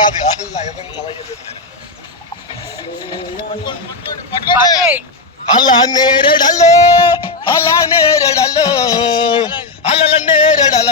కాదు అల్లా ఎవరిని అలా నేరేడల్లో అలా నేరేడల